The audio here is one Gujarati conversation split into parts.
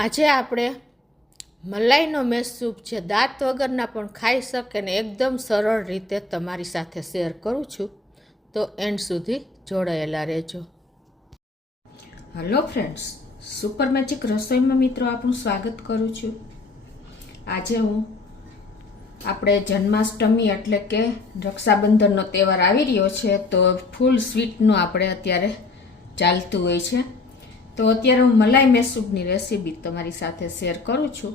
આજે આપણે મલાઈનો મેસ સૂપ છે દાંત વગરના પણ ખાઈ શકે ને એકદમ સરળ રીતે તમારી સાથે શેર કરું છું, તો એન્ડ સુધી જોડાયેલા રહેજો. હેલો ફ્રેન્ડ્સ, સુપર મેજિક રસોઈમાં મિત્રો આપનું સ્વાગત કરું છું. આજે આપણે જન્માષ્ટમી એટલે કે રક્ષાબંધનનો તહેવાર આવી રહ્યો છે, તો ફૂલ સ્વીટનું આપણે અત્યારે ચાલતું હોય છે. તો અત્યારે હું મલાઈ મેસ સૂપની રેસીપી તમારી સાથે શેર કરું છું.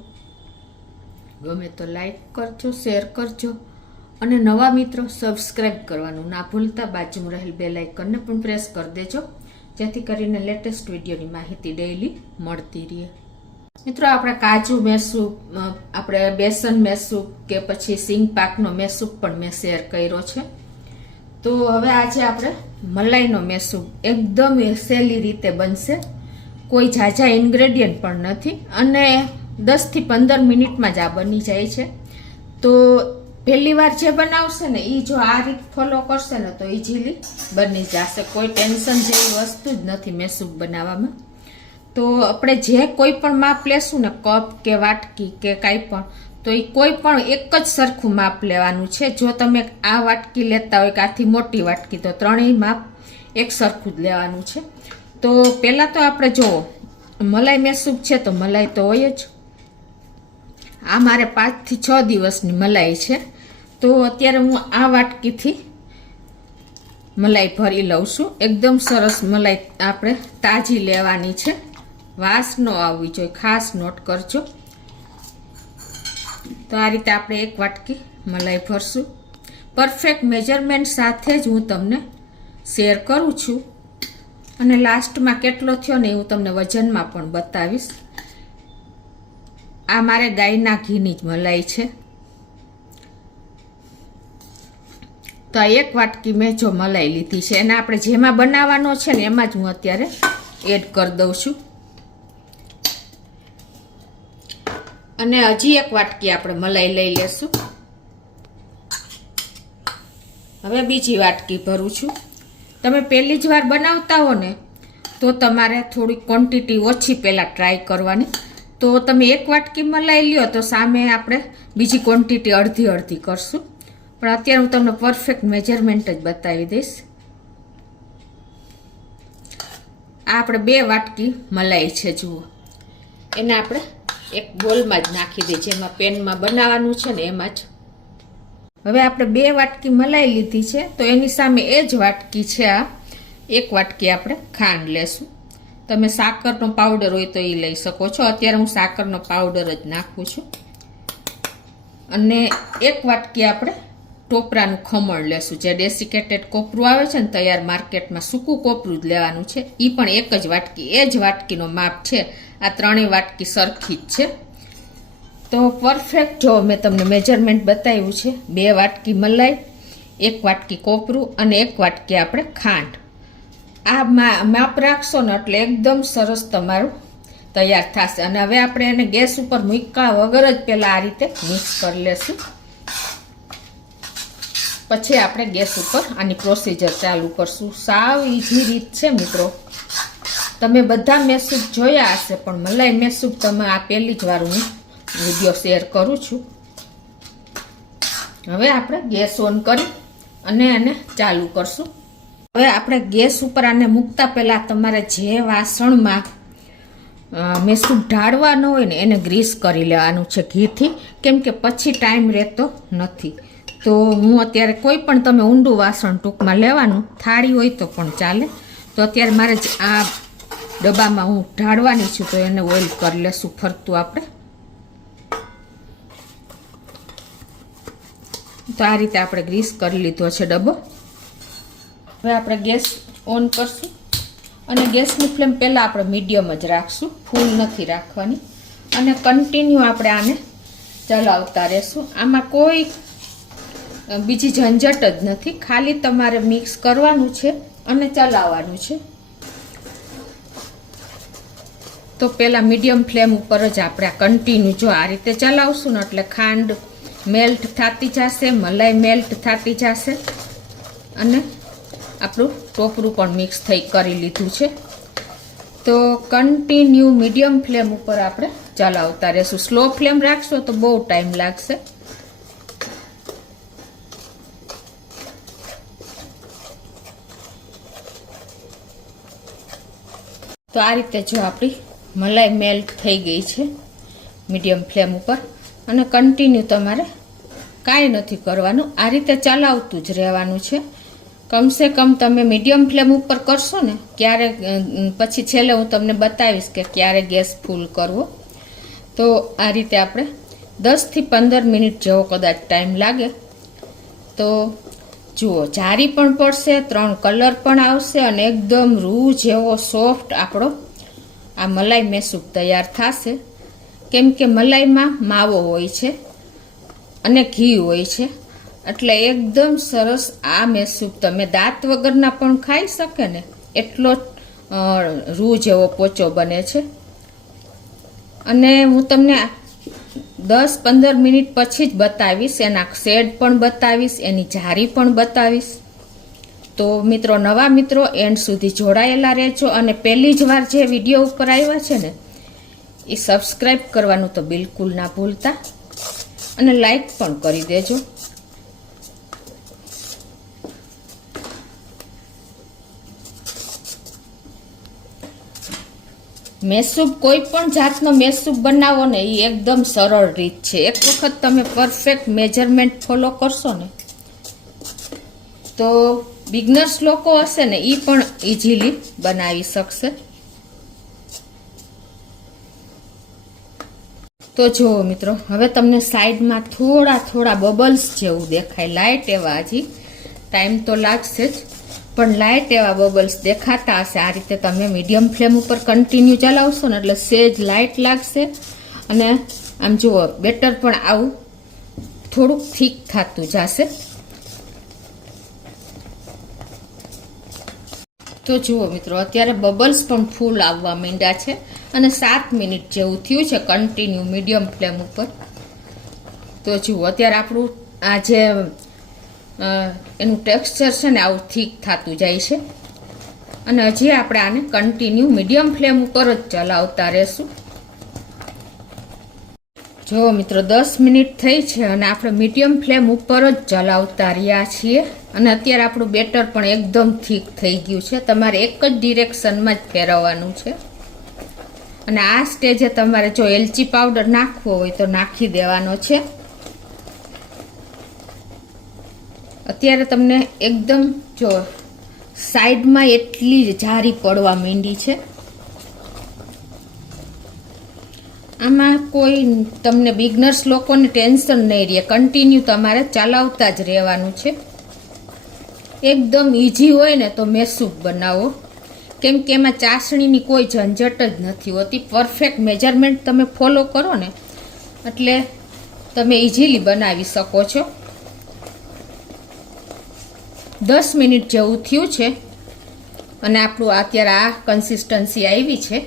ગમે તો લાઈક કરજો, શેર કરજો અને નવા મિત્રો સબસ્ક્રાઈબ કરવાનું ના ભૂલતા. બાજુમાં રહેલ બેલ આઇકનને પણ પ્રેસ કરી દેજો, જેથી કરીને લેટેસ્ટ વિડીયોની માહિતી ડેઈલી મળતી રહે. મિત્રો, આપણે કાજુ મેસ સૂપ, આપણે બેસન મેસ સૂપ કે પછી સિંગ પાકનો મેસ સૂપ પણ મેં શેર કર્યો છે. તો હવે આજે આપણે મલાઈનો મેસ સૂપ એકદમ સહેલી રીતે બનશે. કોઈ ઝાઝા ઇન્ગ્રેડિયન્ટ પણ નથી અને 10 થી 15 મિનિટમાં જ આ બની જાય છે. તો પહેલી વાર જે બનાવશે ને એ જો આ રીત ફોલો કરશે ને તો ઇઝીલી બની જશે. કોઈ ટેન્શન જેવી વસ્તુ જ નથી મેસ સૂપ બનાવવામાં. તો આપણે જે કોઈ પણ માપ લેશું ને, કપ કે વાટકી કે કાંઈ પણ, તો એ કોઈ પણ એક જ સરખું માપ લેવાનું છે. જો તમે આ વાટકી લેતા હોય કે આથી મોટી વાટકી, તો ત્રણેય માપ એક સરખું જ લેવાનું છે. તો પહેલાં તો આપણે જુઓ, મલાઈ મેસ સૂપ છે તો મલાઈ તો હોય જ. આ મારે 5 થી 6 દિવસની મલાઈ છે. તો અત્યારે હું આ વાટકીથી મલાઈ ભરી લઉં છું. એકદમ સરસ મલાઈ આપણે તાજી લેવાની છે, વાસ ન આવવી જોઈએ, ખાસ નોટ કરજો. તો આ રીતે આપણે એક વાટકી મલાઈ ભરશું. પરફેક્ટ મેજરમેન્ટ સાથે જ હું તમને શેર કરું છું અને લાસ્ટમાં કેટલો થયો ને હું તમને વજનમાં પણ બતાવીશ. આ મારે ગાયના ઘીની જ મલાઈ છે. તો આ એક વાટકી મેં જો મલાઈ લીધી છે, અને આપણે જેમાં બનાવવાનો છે ને એમાં જ હું અત્યારે એડ કરી દઉં છું. અને હજી એક વાટકી આપણે મલાઈ લઈ લેશું. હવે બીજી વાટકી ભરું છું. તમે પહેલી જ વાર બનાવતા હો ને તો તમારે થોડી ક્વોન્ટિટી ઓછી પહેલાં ટ્રાય કરવાની. તો તમે એક વાટકી મલાઈ લ્યો તો સામે આપણે બીજી ક્વોન્ટિટી અડધી અડધી કરશું. પણ અત્યારે હું તમને પરફેક્ટ મેજરમેન્ટ જ બતાવી દઈશ. આ આપણે 2 વાટકી મલાઈ છે, જુઓ. એને આપણે એક બોલમાં જ નાખી દઈએ, જેમાં પેનમાં બનાવવાનું છે ને એમાં જ. હવે આપણે 2 વાટકી મલાઈ લીધી છે, તો એની સામે એ જ વાટકી છે આ 1 વાટકી આપણે ખાંડ લેશું. તમે સાકરનો પાવડર હોય તો એ લઈ શકો છો. અત્યારે હું સાકરનો પાવડર જ નાખું છું. અને 1 વાટકી આપણે ટોપરાનું ખમણ લેશું. જે ડેસિકેટેડ કોપરું આવે છે ને તૈયાર માર્કેટમાં, સૂકું કોપરું જ લેવાનું છે. એ પણ એક જ વાટકી, એ જ વાટકીનો માપ છે. આ ત્રણેય વાટકી સરખી જ છે. તો પરફેક્ટ જો મેં તમને મેજરમેન્ટ બતાવ્યું છે. 2 વાટકી મલાઈ, 1 વાટકી કોપરું અને 1 વાટકી આપણે ખાંડ. આ માપ રાખશો ને એટલે એકદમ સરસ તમારું તૈયાર થશે. અને હવે આપણે એને ગેસ ઉપર મૂક્યા વગર જ પહેલાં આ રીતે મિક્સ કરી લેશું. પછી આપણે ગેસ ઉપર આની પ્રોસીજર ચાલુ કરશું. સાવ ઈઝી રીત છે મિત્રો. તમે બધા મેસ સૂપ જોયા હશે, પણ મલાઈ મેસ સૂપ તમે આ પહેલી જ વાર હું વિડીયો શેર કરું છું. હવે આપણે ગેસ ઓન કરી અને એને ચાલુ કરશું. હવે આપણે ગેસ ઉપર આને મૂકતા પહેલાં તમારે જે વાસણમાં મેસ સૂપ ઢાળવાનો હોય ને એને ગ્રીસ કરી લેવાનું છે ઘીથી, કેમ કે પછી ટાઈમ રહેતો નથી. તો હું અત્યારે કોઈ પણ તમે ઊંડું વાસણ ટૂંકમાં લેવાનું, થાળી હોય તો પણ ચાલે. તો અત્યારે મારે આ ડબ્બામાં હું ઢાળવાની છું, તો એને ઓઇલ કરી લેશું ફરતું આપણે. તો આ રીતે આપણે ગ્રીસ કરી લીધો છે ડબ્બો. હવે આપણે ગેસ ઓન કરશું અને ગેસની ફ્લેમ પહેલાં આપણે મીડિયમ જ રાખશું, ફૂલ નથી રાખવાની. અને કન્ટિન્યુ આપણે આને ચલાવતા રહેશું. આમાં કોઈ બીજી ઝંઝટ જ નથી, ખાલી તમારે મિક્સ કરવાનું છે અને ચલાવવાનું છે. તો પહેલાં મીડિયમ ફ્લેમ ઉપર જ આપણે કન્ટિન્યુ જો આ રીતે ચલાવશું ને એટલે ખાંડ મેલ્ટ થતી જશે, મલાઈ મેલ્ટ થતી જશે અને આપણું ટોપરું પણ મિક્સ કરી લીધું છે. તો કન્ટિન્યુ મીડિયમ ફ્લેમ ઉપર આપણે ચલાવતા રહેશું. સ્લો ફ્લેમ રાખશો તો બહુ ટાઈમ લાગશે. તો આ રીતે જો આપણી મલાઈ મેલ્ટ થઈ ગઈ છે મીડિયમ ફ્લેમ ઉપર. અને કન્ટિન્યુ તમારે કાંઈ નથી કરવાનું, આ રીતે ચલાવતું જ રહેવાનું છે. કમસે કમ તમે મીડિયમ ફ્લેમ ઉપર કરશો ને ક્યારે, પછી છેલ્લે હું તમને બતાવીશ કે ક્યારે ગેસ ફૂલ કરવો. તો આ રીતે આપણે 10 થી 15 મિનિટ જેવો કદાચ ટાઈમ લાગે. તો જુઓ, જારી પણ પડશે, 3 કલર પણ આવશે અને એકદમ રૂ જેવો સોફ્ટ આપણો આ મલાઈ મેસૂબ તૈયાર થશે. કેમ કે મલાઈમાં માવો હોય છે અને ઘી હોય છે, એટલે એકદમ સરસ આ મેસૂબ તમે દાંત વગરના પણ ખાઈ શકે ને એટલો રૂ જેવો પોચો બને છે. અને હું તમને 10-15 મિનિટ પછી જ બતાવીશ, એના શેડ પણ બતાવીશ, એની જારી પણ બતાવીશ. તો મિત્રો, નવા મિત્રો એન્ડ સુધી જોડાયેલા રહેજો. અને પહેલી જ વાર જે વિડીયો ઉપર આવ્યા છે ને એ સબસ્ક્રાઈબ કરવાનું તો બિલકુલ ના ભૂલતા, અને લાઈક પણ કરી દેજો. મેસૂબ, કોઈ પણ જાતનો મેસૂબ બનાવો ને એ એકદમ સરળ રીત છે. એક વખત તમે પરફેક્ટ મેજરમેન્ટ ફોલો કરશો ને તો બિગનર્સ લોકો હશે ને એ પણ ઇઝીલી બનાવી શકશે. તો જુઓ મિત્રો, હવે તમને સાઈડમાં થોડા બબલ્સ જેવું દેખાય, લાઇટ એવા. હજી ટાઈમ તો લાગશે જ, પણ લાઇટ એવા બબલ્સ દેખાતા હશે. આ રીતે તમે મીડિયમ ફ્લેમ ઉપર કન્ટિન્યુ ચલાવશો ને એટલે સેજ લાઇટ લાગશે. અને આમ જુઓ, બેટર પણ આવું થોડુંક થીક થતું જશે. તો જુઓ મિત્રો, અત્યારે બબલ્સ પણ ફૂલ આવવા માંડ્યા છે અને 7 મિનિટ જેવું થયું છે કન્ટિન્યુ મીડિયમ ફ્લેમ ઉપર. તો જુઓ, અત્યારે આપણું આ જે એનું ટેક્સચર છે ને આવું થીક થતું જાય છે. અને હજી આપણે આને કન્ટિન્યુ મીડિયમ ફ્લેમ ઉપર જ ચલાવતા રહેશું. જો મિત્રો, 10 મિનિટ થઈ છે અને આપણે મીડિયમ ફ્લેમ ઉપર જ ચલાવતા રહ્યા છીએ. અને અત્યારે આપણું બેટર પણ એકદમ થીક થઈ ગયું છે. તમારે એક જ ડિરેક્શનમાં જ ફેરવવાનું છે. અને આ સ્ટેજે તમારે જો એલચી પાવડર નાખવો હોય તો નાખી દેવાનો છે. અત્યારે તમને એકદમ જો સાઈડમાં એટલી જારી પડવા માંડી છે. આમાં કોઈ તમને બિગનર્સ લોકોને ટેન્શન નહીં રહે, કન્ટિન્યુ તમારે ચલાવતા જ રહેવાનું છે. એકદમ ઇઝી હોય ને તો મેસૂબ બનાવો, કેમ કે એમાં ચાસણીની કોઈ ઝંઝટ જ નથી હોતી. પરફેક્ટ મેજરમેન્ટ તમે ફોલો કરો ને એટલે તમે ઇઝીલી બનાવી શકો છો. 10 મિનિટ જેવું થયું છે અને આપણું અત્યારે આ કન્સિસ્ટન્સી આવી છે.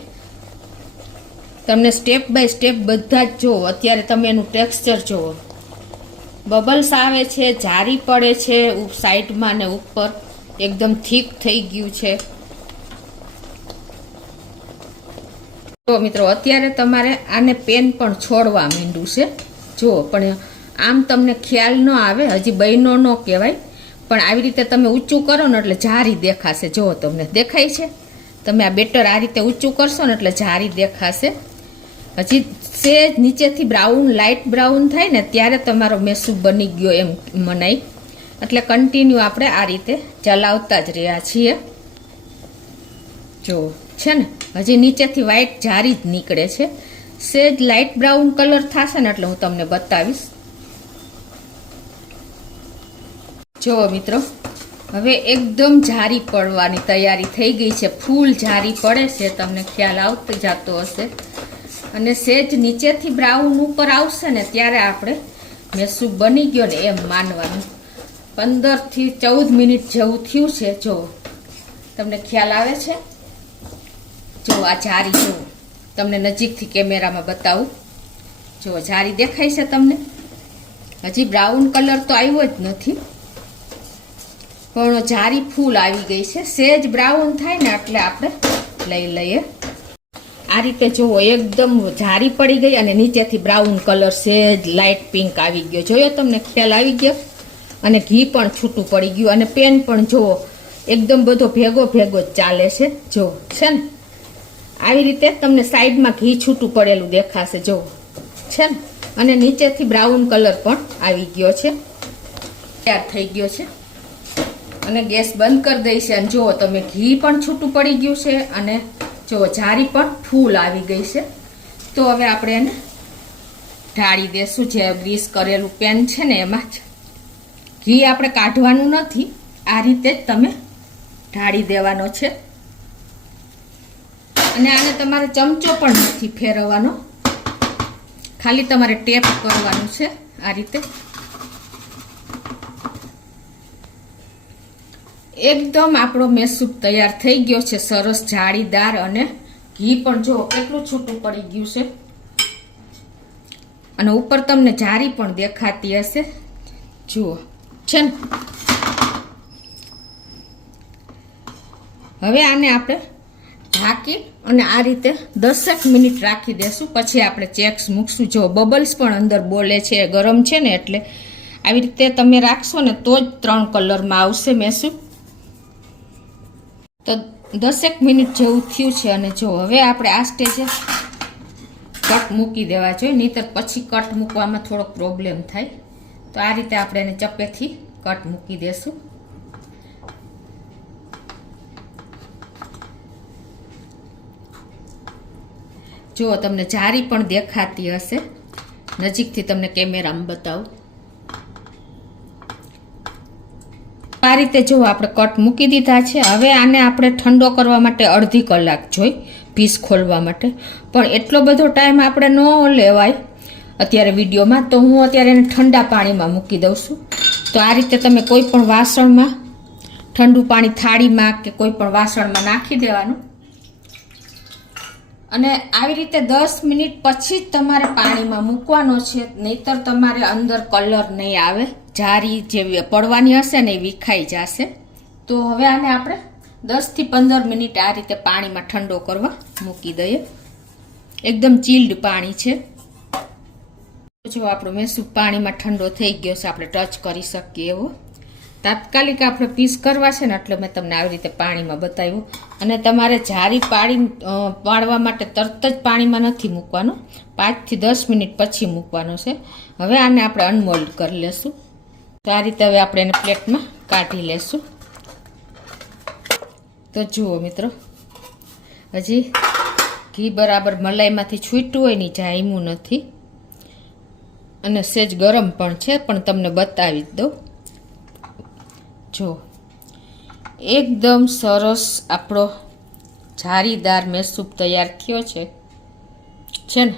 તમને સ્ટેપ બાય સ્ટેપ બધા જ જુઓ. અત્યારે તમે એનું ટેક્સચર જુઓ, બબલ્સ આવે છે, જારી પડે છે સાઈડમાં ને ઉપર, એકદમ થીક થઈ ગયું છે. તો મિત્રો, અત્યારે તમારે આને પેન પણ છોડવા માંડ્યું છે જુઓ. પણ આમ તમને ખ્યાલ ન આવે, હજી બહેનો ન કહેવાય, પણ આવી રીતે તમે ઊંચું કરો ને એટલે જારી દેખાશે. જુઓ, તમને દેખાય છે? તમે આ બેટર આ રીતે ઊંચું કરશો ને એટલે જારી દેખાશે. હજી સેજ નીચેથી બ્રાઉન, લાઇટ બ્રાઉન થાય ને ત્યારે તમારો મેસૂબ બની ગયો એમ મનાય. એટલે કન્ટિન્યુ આપણે આ રીતે ચલાવતા જ રહ્યા છીએ. જો છે ને, હજી નીચેથી વ્હાઈટ જારી જ નીકળે છે. સેજ લાઇટ બ્રાઉન કલર થશે ને એટલે હું તમને બતાવીશ. જુઓ મિત્રો, હવે એકદમ જારી પડવાની તૈયારી થઈ ગઈ છે. ફૂલ જારી પડે છે, તમને ખ્યાલ આવતો જતો હશે. અને સેજ નીચેથી બ્રાઉન ઉપર આવશે ને ત્યારે આપણે મેસૂબ બની ગયો ને એમ માનવાનું. 15 થી 14 મિનિટ જેવું થયું છે. જો તમને ખ્યાલ આવે છે? જો આ જારી, જો તમને નજીકથી કેમેરામાં બતાવું. જો જારી દેખાય છે તમને? હજી બ્રાઉન કલર તો આવ્યો જ નથી, પણ જારી ફૂલ આવી ગઈ છે. સેજ બ્રાઉન થાય ને એટલે આપણે લઈ લઈએ. આ રીતે જુઓ એકદમ જારી પડી ગઈ અને નીચેથી બ્રાઉન કલર સેજ લાઇટ પિંક આવી ગયો. જોયો તમને ખ્યાલ આવી ગયો? અને ઘી પણ છૂટું પડી ગયું અને પેન પણ જુઓ એકદમ બધો ભેગો ભેગો જ ચાલે છે. જો છે ને આવી રીતે તમને સાઈડમાં ઘી છૂટું પડેલું દેખાશે. જુઓ છે ને અને નીચેથી બ્રાઉન કલર પણ આવી ગયો છે. તૈયાર થઈ ગયો છે અને ગેસ બંધ કરી દઈ છે. અને જુઓ તમે ઘી પણ છૂટું પડી ગયું છે અને જો જારી પણ ફૂલ આવી ગઈ છે. તો હવે આપણે એને ઢાળી દેશું. જે ગ્રીસ કરેલું પેન છે ને એમાં જ ઘી આપણે કાઢવાનું નથી, આ રીતે જ તમે ઢાળી દેવાનો છે. અને આને તમારે ચમચો પણ નથી ફેરવવાનો, ખાલી તમારે ટેપ કરવાનું છે આ રીતે. એકદમ આપણો મેસૂબ તૈયાર થઈ ગયો છે, સરસ જાળીદાર. અને ઘી પણ જો કેટલું છૂટું પડી ગયું છે અને ઉપર તમને જારી પણ દેખાતી હશે. જુઓ છે ને. હવે આને આપણે ઢાંકી અને આ રીતે 10 મિનિટ રાખી દેશું. પછી આપણે ચેક્સ મૂકશું. જો બબલ્સ પણ અંદર બોલે છે, ગરમ છે ને એટલે આવી રીતે તમે રાખશો ને તો જ 3 કલરમાં આવશે મેસૂબ. તો 10 મિનિટ જેવું થયું છે અને જો હવે આપણે આ સ્ટેજે કટ મૂકી દેવા જોઈએ, નહીંતર પછી કટ મૂકવામાં થોડો પ્રોબ્લેમ થાય. તો આ રીતે આપણે એને ચપ્પેથી કટ મૂકી દેશું. જો તમને જારી પણ દેખાતી હશે, નજીકથી તમને કેમેરામાં બતાવું. આ રીતે જો આપણે કટ મૂકી દીધા છે. હવે આને આપણે ઠંડો કરવા માટે અડધી કલાક જોઈ પીસ ખોલવા માટે, પણ એટલો બધો ટાઈમ આપણે ન લેવાય અત્યારે વિડીયોમાં. તો હું અત્યારે એને ઠંડા પાણીમાં મૂકી દઉં છું. તો આ રીતે તમે કોઈ પણ વાસણમાં ઠંડુ પાણી થાળીમાં કે કોઈ પણ વાસણમાં નાખી દેવાનું અને આવી રીતે 10 મિનિટ પછી જ તમારે પાણીમાં મૂકવાનો છે, નહીતર તમારે અંદર કલર નહીં આવે. જારી જે પડવાની હશે ને એ વિખાઈ જશે. તો હવે આને આપણે 10 થી 15 મિનિટ આ રીતે પાણીમાં ઠંડો કરવા મૂકી દઈએ. એકદમ ચીલ્ડ પાણી છે. જો આપણો મેસૂબ પાણીમાં ઠંડો થઈ ગયો છે, આપણે ટચ કરી શકીએ એવો. તાત્કાલિક આપણે પીસ કરવા છે ને એટલે મેં તમને આવી રીતે પાણીમાં બતાવ્યું. અને તમારે જારી પાડવા માટે તરત જ પાણીમાં નથી મૂકવાનો, 5 થી 10 મિનિટ પછી મૂકવાનો છે. હવે આને આપણે અનમોલ્ડ કરી લેશું. તો આ રીતે હવે આપણે એને પ્લેટમાં કાઢી લેશું. તો જુઓ મિત્રો, હજી ઘી બરાબર મલાઈમાંથી છૂટ્યું હોય ને જામ્યું નથી અને સેજ ગરમ પણ છે, પણ તમને બતાવી જ દઉં. જો એકદમ સરસ આપણો જારીદાર મેસૂબ તૈયાર થયો છે ને.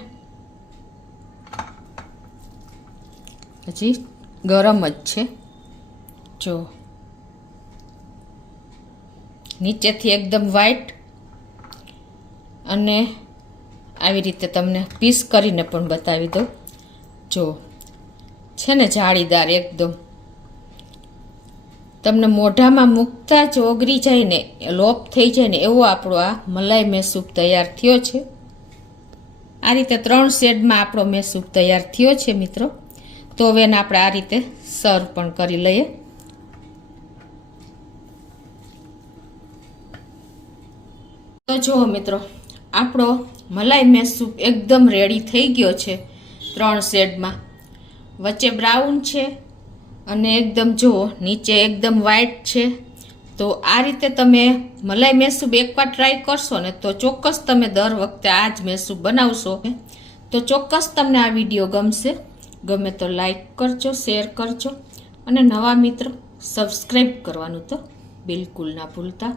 હજી ગરમ જ છે. જો નીચેથી એકદમ વ્હાઈટ અને આવી રીતે તમને પીસ કરીને પણ બતાવી દઉં. જો છે ને જાળીદાર એકદમ, તમને મોઢામાં મૂકતા જ ઓગળી જાય ને, લોપ થઈ જાય ને એવો આપણો આ મલાઈ મેસૂબ તૈયાર થયો છે. આ રીતે 3 શેડમાં આપણો મેસૂબ તૈયાર થયો છે મિત્રો. તો હવે એને આપણે આ રીતે સર્વ પણ કરી લઈએ. તો જુઓ મિત્રો, આપણો મલાઈ મેસૂબ એકદમ રેડી થઈ ગયો છે. 3 શેડમાં, વચ્ચે બ્રાઉન છે અને એકદમ જુઓ નીચે એકદમ વ્હાઈટ છે. તો આ રીતે તમે મલાઈ મેસૂબ એકવાર ટ્રાય કરશો ને તો ચોક્કસ તમે દર વખતે આ જ મેસૂબ બનાવશો. તો ચોક્કસ તમને આ વિડીયો ગમશે. ગમે તો લાઈક કરજો, શેર કરજો અને નવા મિત્રો સબસ્ક્રાઈબ કરવાનું તો બિલકુલ ના ભૂલતા.